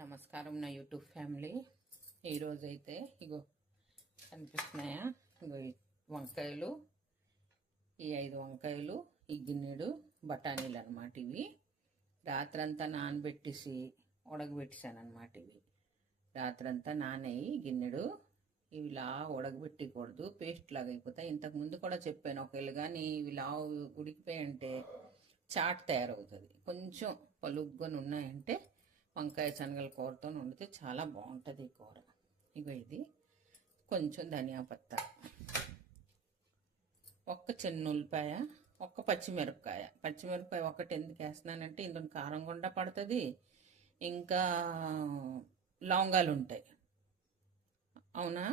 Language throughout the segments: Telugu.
నమస్కారం నా యూట్యూబ్ ఫ్యామిలీ. ఈరోజైతే ఇగో కనిపిస్తున్నాయా, ఇగో ఈ వంకాయలు, ఈ 5 వంకాయలు, ఈ గిన్నెడు బఠానీలు అనమాట. ఇవి రాత్రంతా నానబెట్టేసి ఉడకబెట్టేసాను అనమాట. ఇవి రాత్రంతా నానయ్యి గిన్నెడు ఇవి ఇలా ఉడకబెట్టకూడదు, పేస్ట్ లాగా అయిపోతాయి. ఇంతకుముందు కూడా చెప్పాను, ఒకవేళ కానీ ఇవి లావు ఉడికిపోయి అంటే చాట్ తయారవుతుంది. కొంచెం పలుగ్గా ఉన్నాయంటే వంకాయ శనగల కూరతో వండితే చాలా బాగుంటుంది ఈ కూర. ఇగో ఇది కొంచెం ధనియా పత్త, ఒక్క చిన్న ఉల్లిపాయ, ఒక్క పచ్చిమిరపకాయ ఒకటి ఎందుకు వేస్తున్నానంటే ఇందులో కారం గుండా పడుతుంది, ఇంకా లవంగాలు ఉంటాయి అవునా,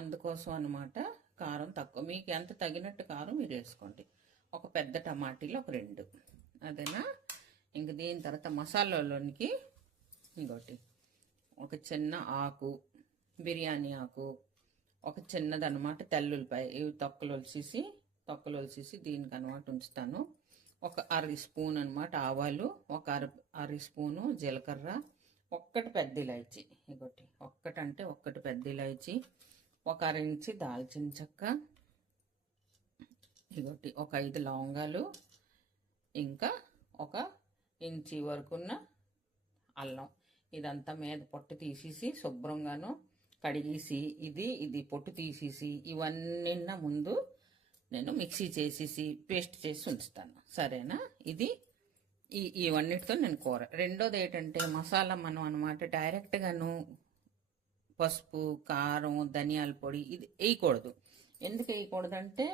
అందుకోసం అన్నమాట. కారం తక్కువ, మీకు ఎంత తగినట్టు కారం మీరు వేసుకోండి. ఒక పెద్ద టమాటీలు ఒక 2, అదేనా. ఇంక దీని తర్వాత మసాలాలోనికి ఇంకోటి ఒక చిన్న ఆకు, బిర్యానీ ఆకు, ఒక చిన్నదనమాట తెల్లుల్లిపాయ, ఇవి తొక్కలు ఒలిసేసి దీనికి అనమాట ఉంచుతాను. ఒక 1/2 స్పూన్ అనమాట ఆవాలు, ఒక అర స్పూను జీలకర్ర, ఒక్కటి పెద్ద ఇలాచి, ఇంకోటి ఒక్కటంటే ఒక్కటి పెద్ద ఇలాచి, ఒక 1/2 ఇంచి దాల్చిన చెక్క, ఇంకోటి ఒక 5 లవంగాలు, ఇంకా ఒక ఇంచి వరకున్న అల్లం. ఇదంతా మీద పొట్టు తీసేసి శుభ్రంగాను కడిగేసి ఇది పొట్టు తీసేసి ఇవన్నీ ముందు నేను మిక్సీ చేసేసి పేస్ట్ చేసి ఉంచుతాను, సరేనా. ఇది ఇవన్నిటితో నేను కూర. రెండోది ఏంటంటే మసాలా మనం అనమాట డైరెక్ట్గాను పసుపు, కారం, ధనియాల పొడి ఇది వేయకూడదు. ఎందుకు వేయకూడదంటే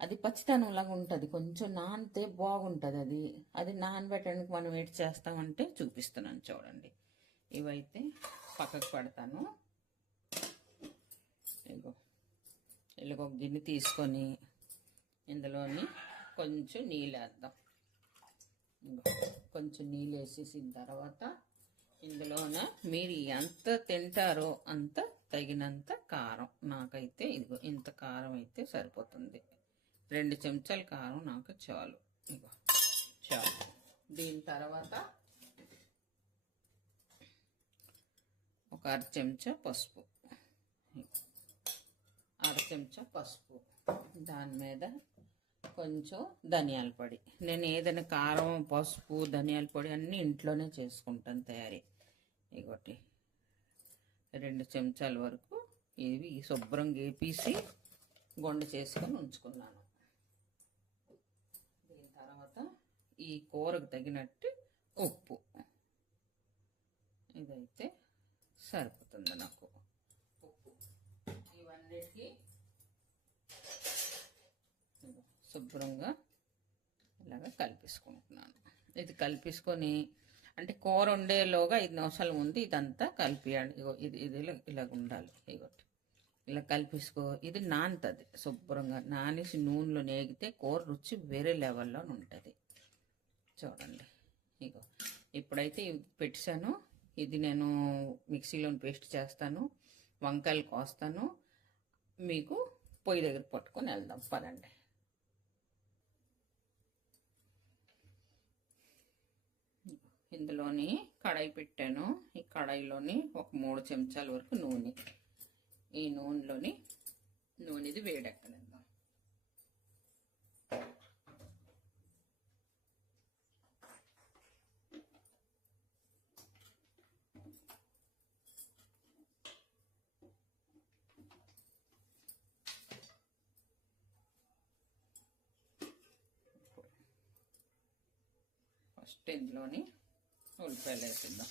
అది పచ్చితనంలాగా ఉంటుంది, కొంచెం నానితే బాగుంటుంది. అది నానబెట్టడానికి మనం ఏటి చేస్తామంటే చూపిస్తున్నాను చూడండి. ఇవైతే పక్కకు పెడతాను. ఇలాగ ఒక గిన్నె తీసుకొని ఇందులోని కొంచెం నీళ్ళు వేద్దాం. కొంచెం నీళ్ళు వేసేసిన తర్వాత ఇందులోన మీరు ఎంత తింటారో అంత తగినంత కారం. నాకైతే ఇదిగో ఇంత కారం అయితే సరిపోతుంది. 2 చెంచాల కారం నాకు చాలు. ఇగో చాలు. దీని తర్వాత ఒక 1/2 చెంచా పసుపు, దాని మీద కొంచెం ధనియాల పొడి. నేను ఏదైనా కారం, పసుపు, ధనియాల పొడి అన్నీ ఇంట్లోనే చేసుకుంటాను తయారీ. ఇగోటి 2 చెంచాల వరకు ఇవి శుభ్రంగా వేపేసి గుండ చేసుకొని ఉంచుకున్నాను. దీని తర్వాత ఈ కూరకు తగినట్టు ఉప్పు, ఇదైతే సరిపోతుంది నాకు. ఉప్పు ఇవన్నిటికీ శుభ్రంగా ఇలాగ కలిపేసుకుంటున్నాను. ఇది కలిపేసుకొని అంటే కూర వండేలోగా 5 నిమిషాల ముందు ఇదంతా కలిపియాలి. ఇది ఇలాగ ఉండాలి. ఇగోటి ఇలా కలిపేసుకో. ఇది నానుతుంది శుభ్రంగా, నానేసి నూనెలో నేగితే కూర రుచి వేరే లెవెల్లో ఉంటుంది చూడండి. ఇగో ఇప్పుడైతే ఇది పెట్టాను. ఇది నేను మిక్సీలో పేస్ట్ చేస్తాను, వంకాయలు కోస్తాను, మీకు పొయ్యి దగ్గర పట్టుకొని వెళ్దాం పదండి. ఇందులోని కడాయి పెట్టాను. ఈ కడాయిలోని ఒక 3 చెంచాల వరకు నూనె. ఈ నూనెది వేడెక్కనిద్దాం. ఫస్ట్ ఇందులోని ఉల్లిపాయలు వేసిద్దాం.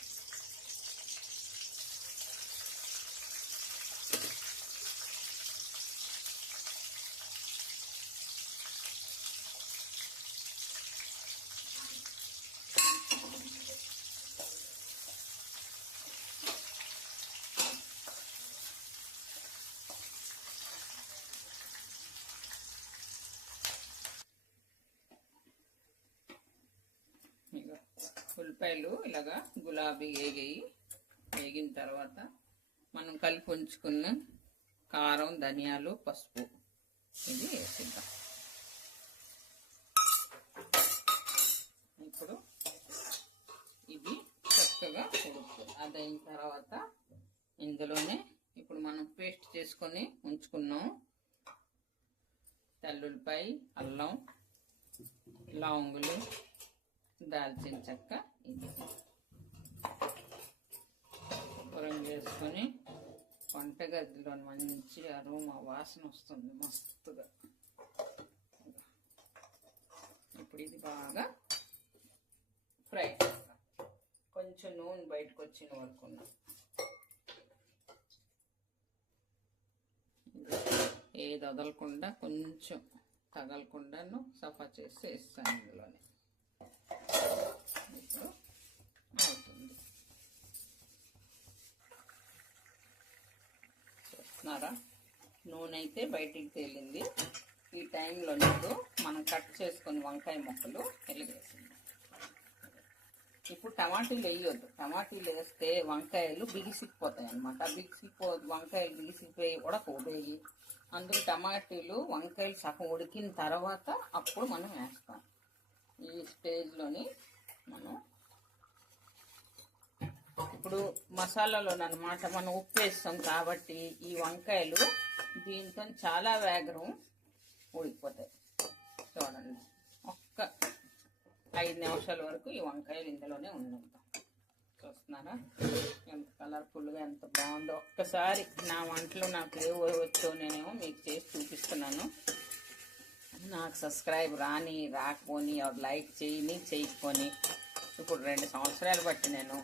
ఉల్లిపాయలు ఇలాగా గులాబీ వేగిన తర్వాత మనం కలిపి ఉంచుకున్న కారం, ధనియాలు, పసుపు ఇది వేసిద్దాం. ఇప్పుడు ఇది చక్కగా ఉడుకు ఇది అయిన తర్వాత ఇందులోనే ఇప్పుడు మనం పేస్ట్ చేసుకొని ఉంచుకున్నాం తెల్లుల్లిపాయ, అల్లం, లవంగులు, దాల్చిన చెక్క ఇది కూరం చేసుకొని వంటగదిలో మంచి అరోమా వాసన వస్తుంది మస్తుగా. ఇప్పుడు ఇది బాగా ఫ్రై కొంచెం నూనె బయటకు వచ్చిన వరకు ఏది వదలకుండా కొంచెం తగలకుండాను సఫా చేసి వేస్తాను ఇందులోనే. ఇప్పుడు అవుతుంది చూస్తున్నారా, నూనె అయితే బయటికి తేలింది. ఈ టైంలో ఇప్పుడు మనం కట్ చేసుకొని వంకాయ ముక్కలు వెలిగేసింది. ఇప్పుడు టమాటీలు వేయొద్దు, టమాటీలు వేస్తే వంకాయలు బిగిసిపోతాయి అన్నమాట. వంకాయలు బిగిసిపోయి ఉడకవేయి. అందులో టమాటీలు వంకాయలు సగం ఉడికిన తర్వాత అప్పుడు మనం వేస్తాం. ఈ స్టేజ్లోని మనం ఇప్పుడు మసాలాలో అన్నమాట మనం ఉప్పు వేస్తాం కాబట్టి ఈ వంకాయలు దీంతో చాలా వేగం ఉడికిపోతాయి. చూడండి, ఒక్క 5 నిమిషాల వరకు ఈ వంకాయలు ఇందులోనే ఉన్నాయి. చూస్తున్నారా ఎంత కలర్ఫుల్గా ఎంత బాగుందో. ఒక్కసారి నా వంటలు నాకు ఏ వచ్చో నేనేమో మీకు చేసి చూపిస్తున్నాను. నాకు సబ్స్క్రైబ్ రాకపోని లైక్ చేయకపోని ఇప్పుడు 2 సంవత్సరాలు బట్టి నేను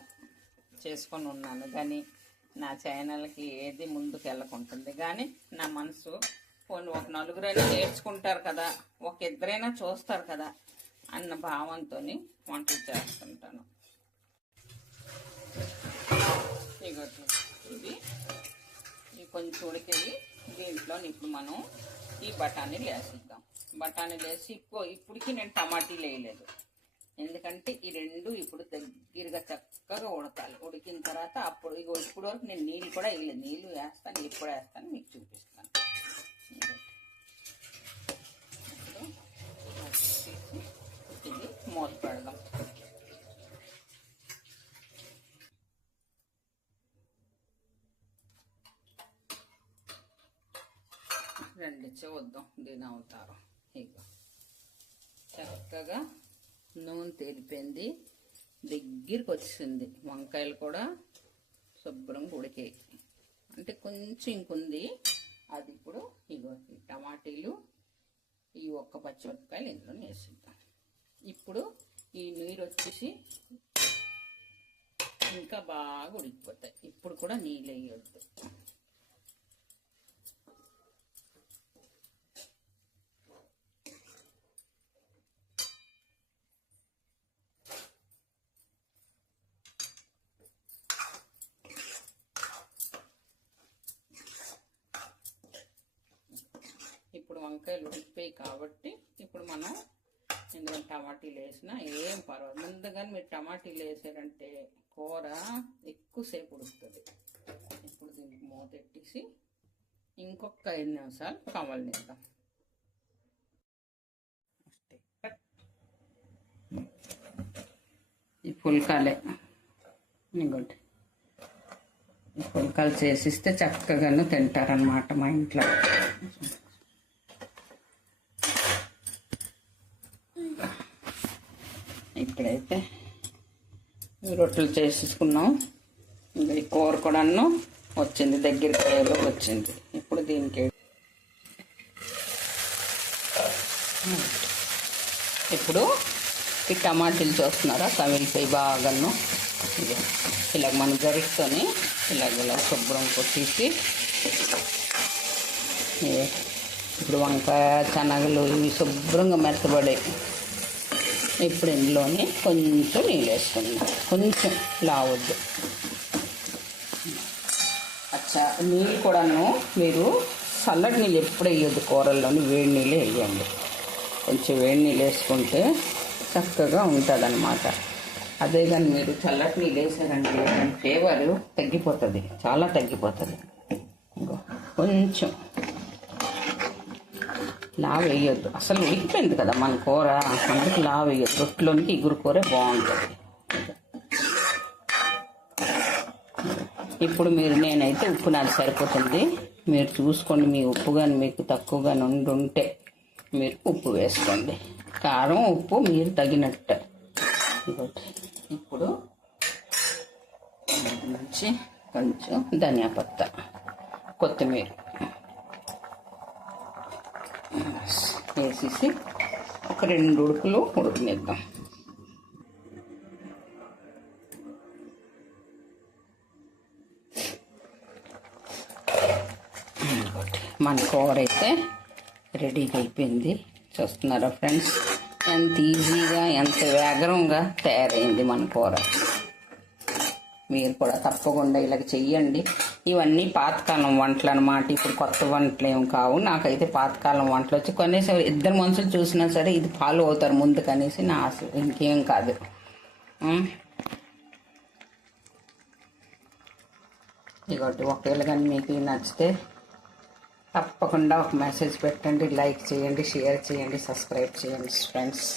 చేసుకొని ఉన్నాను. కానీ నా ఛానల్కి ఏది ముందుకు వెళ్ళకుంటుంది. కానీ నా మనసు పోనీ ఒక నలుగురైనా నేర్చుకుంటారు కదా, ఒక ఇద్దరైనా చూస్తారు కదా అన్న భావంతో వంటలు చేస్తుంటాను. ఇది కొంచెం ఉడికేది. దీంట్లో ఇప్పుడు మనం ఈ బఠానీలు వేసిద్దాం. బఠానీలు వేసి ఇప్పటికి నేను టమాటీలు వేయలేదు, ఎందుకంటే ఈ రెండు ఇప్పుడు దగ్గరగా చక్కగా ఉడకాలి. ఉడికిన తర్వాత అప్పుడు ఇప్పుడు వరకు నేను నీళ్ళు కూడా వేయలేదు. నీళ్ళు వేస్తాను, ఎప్పుడు వేస్తాను మీకు చూపిస్తాను. ఇది మూత పెడదాం. రండి చూద్దాం దీని అవుతారు. ఇక చక్కగా నూనె తేలిపోయింది, దగ్గరికి వచ్చింది. వంకాయలు కూడా శుభ్రంగా ఉడికాయి. అంటే కొంచెం ఇంకుంది. అది ఇప్పుడు ఇగో ఈ టమాటీలు, ఈ ఒక్క పచ్చిమిరపకాయలు ఇందులో వేసిద్దాం. ఇప్పుడు ఈ నీరు వచ్చేసి ఇంకా బాగా ఉడికిపోతాయి. ఇప్పుడు కూడా నీళ్ళు వేయొద్దు. ఇప్పుడు వంకాయలు ఉడికిపోయి కాబట్టి ఇప్పుడు మనం ఇందులో టమాటీలు వేసినా ఏం పర్వాలేదు. ముందుగానే మీరు టమాటీలు వేసారంటే కూర ఎక్కువసేపు ఉడుకుతుంది. ఇప్పుడు దీనికి మూత పెట్టేసి ఇంకొక 5 నిమిషాలు కమలనిద్దాం. ఈ పుల్కాలే ఇంకోటి ఈ పుల్కాలు చేసిస్తే చక్కగాను తింటారనమాట మా ఇంట్లో. ఇప్పుడైతే రొట్టెలు చేసేసుకున్నాం. ఇంకా ఈ కూర కూడా వచ్చింది, దగ్గర కాయలో వచ్చింది. ఇప్పుడు దీనికి ఇప్పుడు ఈ టమాటీలు చూస్తున్నారా, కమిలిపోయి బాగాను ఇలాగ మనం గరిటతోని ఇలా శుభ్రం కొట్టేసి ఇప్పుడు వంకాయ శనగలు ఇవి శుభ్రంగా మెత్తబడే. ఇప్పుడు ఇందులోనే కొంచెం నీళ్ళు వేసుకుందాం, కొంచెం లావద్దు. అచ్చా నీళ్ళు కూడాను మీరు చల్లటి నీళ్ళు ఎప్పుడు వేయొద్దు, కూరల్లోని వేడి నీళ్ళు వేయండి. కొంచెం వేడి నీళ్ళు వేసుకుంటే చక్కగా ఉంటుంది అన్నమాట. అదే కానీ మీరు చల్లటి నీళ్ళు వేసారంటే దాని ఫ్లేవర్ తగ్గిపోతుంది, చాలా తగ్గిపోతుంది. కొంచెం లావు వేయొద్దు, అసలు ఉడికిపోయింది కదా మన కూర, అందుకు లావు వేయొద్దు. రొట్టెలోనికి ఇగురు కూర బాగుంటుంది. ఇప్పుడు నేనైతే ఉప్పు నాకు సరిపోతుంది. మీరు చూసుకోండి, మీ ఉప్పు కానీ మీకు తక్కువగా ఉంటే మీరు ఉప్పు వేసుకోండి. కారం ఉప్పు మీరు తగినట్టు. ఇప్పుడు నుంచి కొంచెం ధనియా పత్తా, కొత్తిమీర వేసేసి ఒక 2 ఉడుకులు ఉడకనిద్దాం. మన కూర అయితే రెడీగా అయిపోయింది. చూస్తున్నారా ఫ్రెండ్స్, ఎంత ఈజీగా ఎంత వేగంగా తయారైంది మన కూర. మీరు కూడా తప్పకుండా ఇలాగ చెయ్యండి. ఇవన్నీ పాతకాలం వంటలు అన్నమాట, ఇప్పుడు కొత్త వంటలు ఏం కావు. నాకైతే పాతకాలం వంటలు వచ్చి కనీసం 2 మనుషులు చూసినా సరే ఇది ఫాలో అవుతారు ముందు కనేసి నా ఆశ, ఇంకేం కాదు. ఇగోటి ఒకవేళ కానీ మీకు నచ్చితే తప్పకుండా ఒక మెసేజ్ పెట్టండి, లైక్ చేయండి, షేర్ చేయండి, సబ్స్క్రైబ్ చేయండి ఫ్రెండ్స్.